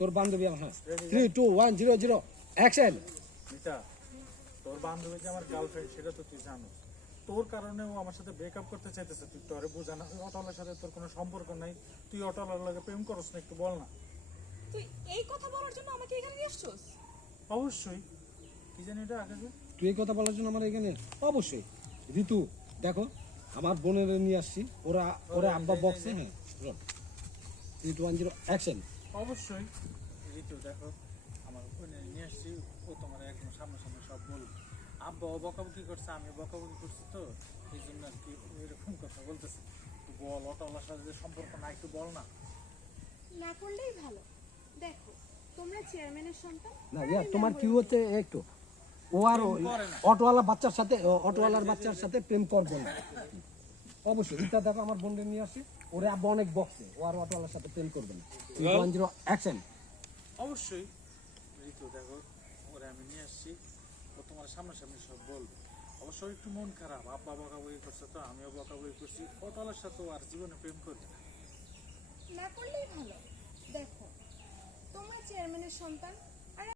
তোর বান্ধবী হ্যাঁ 3 2 1 0 0 অ্যাকশন। মিতা, তোর বান্ধবী যে আমার গার্লফ্রেন্ড সেটা তো তুই জানো। তোর কারণে ও আমার সাথে ব্রেকআপ করতে চাইতেছে, তুই তোরে বোঝানো। অটলের সাথে তোর কোনো সম্পর্ক নাই, তুই অটলের লাগে প্রেম করস না, একটু বল না। তুই এই কথা বলার জন্য আমাকে এখানে নিয়ে আসছস? অবশ্যই। কি জানি এটা আগে তুই এই কথা বলার জন্য আমার এখানে অবশ্যই। ঋতু দেখো আমার বোনের নিয়ে আসছি, ওরা ওরা আব্বা বক্সে হ্যাঁ 3 2 1 0 অ্যাকশন। অবশ্যই। ঋতু দেখো, আমার বোনে নিয়ে আসছি, ও তোমার একদম সামনাসামনি সব বলবো। আব্বা ও বকাবকি করছে, আমি বকাবকি করছি, তো এই জন্য আর কি এরকম কথা বলতেছে। তুই বল, অটলার সাথে যে সম্পর্ক না, একটু বল না। না করলেই ভালো। দেখো, তোমরা চেয়ারম্যানের সন্তান। না ইয়া তোমার কি হচ্ছে একটু ও আর ওই অটোওয়ালা বাচ্চার সাথে অটোওয়ালার বাচ্চার সাথে প্রেম করবো না অবশ্যই। এটা দেখো আমার বোনকে নিয়ে আসছি, ওরে আব্বা অনেক বক্সে, ও আর অটোওয়ালার সাথে প্রেম করবে না। 3 2 1 0 অ্যাকশন। অবশ্যই। ঋতু দেখো, ওরে আমি নিয়ে আসছি, ও তোমার সামনাসামনি সব বলবো। অবশ্যই একটু মন খারাপ, আব্বা বকাবকি করছে, তো আমিও বকাবকি করছি। অটলের সাথে আর জীবনে প্রেম করবে না। না করলেই ভালো। দেখো, তোমরা চেয়ারম্যানের সন্তান,